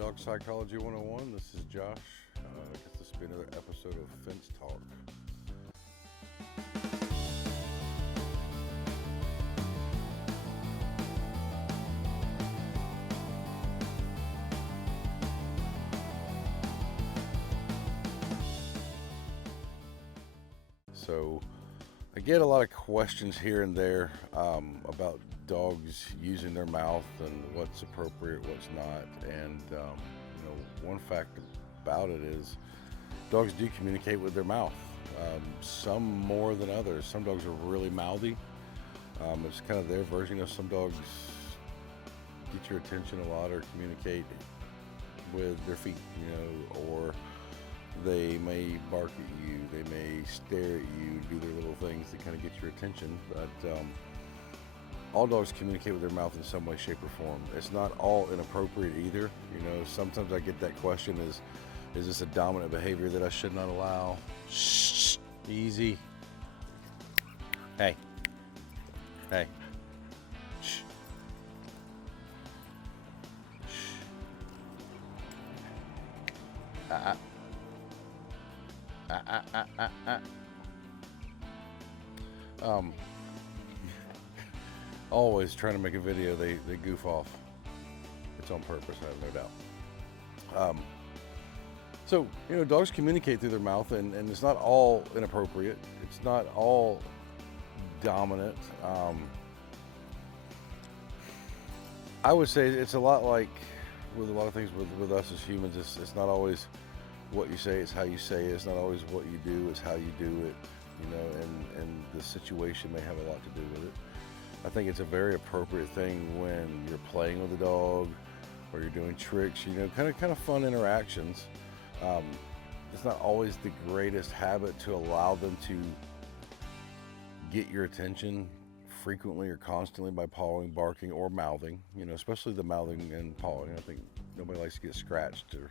Dog Psychology 101. This is Josh. I guess this will be another episode of Fence Talk. So I get a lot of questions here and there about dogs using their mouth and what's appropriate, what's not. And one fact about it is dogs do communicate with their mouth. Some more than others. Some dogs are really mouthy. It's kind of their version. Some dogs get your attention a lot or communicate with their feet, or they may bark at you, they may stare at you, do their little things to kind of get your attention. But all dogs communicate with their mouth in some way, shape, or form. It's not all inappropriate either. Sometimes I get that question, is this a dominant behavior that I should not allow? Shh, easy. Hey. Shh. Shh. Always trying to make a video, they goof off. It's on purpose, I have no doubt. So, dogs communicate through their mouth, and it's not all inappropriate. It's not all dominant. I would say it's a lot like with a lot of things with us as humans. It's not always what you say, it's how you say it. It's not always what you do, it's how you do it. And the situation may have a lot to do with it. I think it's a very appropriate thing when you're playing with a dog or you're doing tricks, kind of fun interactions. It's not always the greatest habit to allow them to get your attention frequently or constantly by pawing, barking, or mouthing, especially the mouthing and pawing. I think nobody likes to get scratched or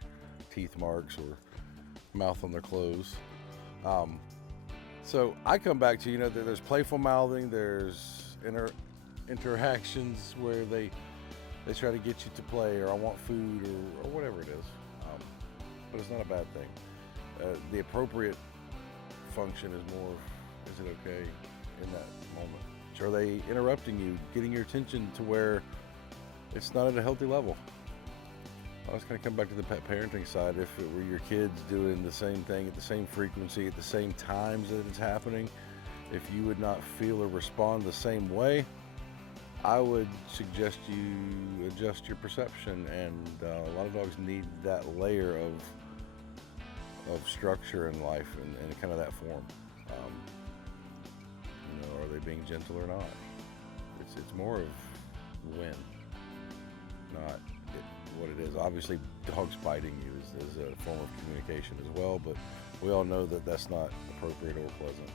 teeth marks or mouth on their clothes. So I come back to, there's playful mouthing, there's interactions where they try to get you to play, or I want food, or whatever it is. But it's not a bad thing. The appropriate function is more, is it okay in that moment? Are they interrupting you, getting your attention to where it's not at a healthy level? I was going to come back to the pet parenting side. If it were your kids doing the same thing at the same frequency, at the same times that it's happening, if you would not feel or respond the same way, I would suggest you adjust your perception. And a lot of dogs need that layer of structure in life and kind of that form. Are they being gentle or not? It's more of when, not what it is. Obviously, dogs biting you is a form of communication as well, but we all know that that's not appropriate or pleasant.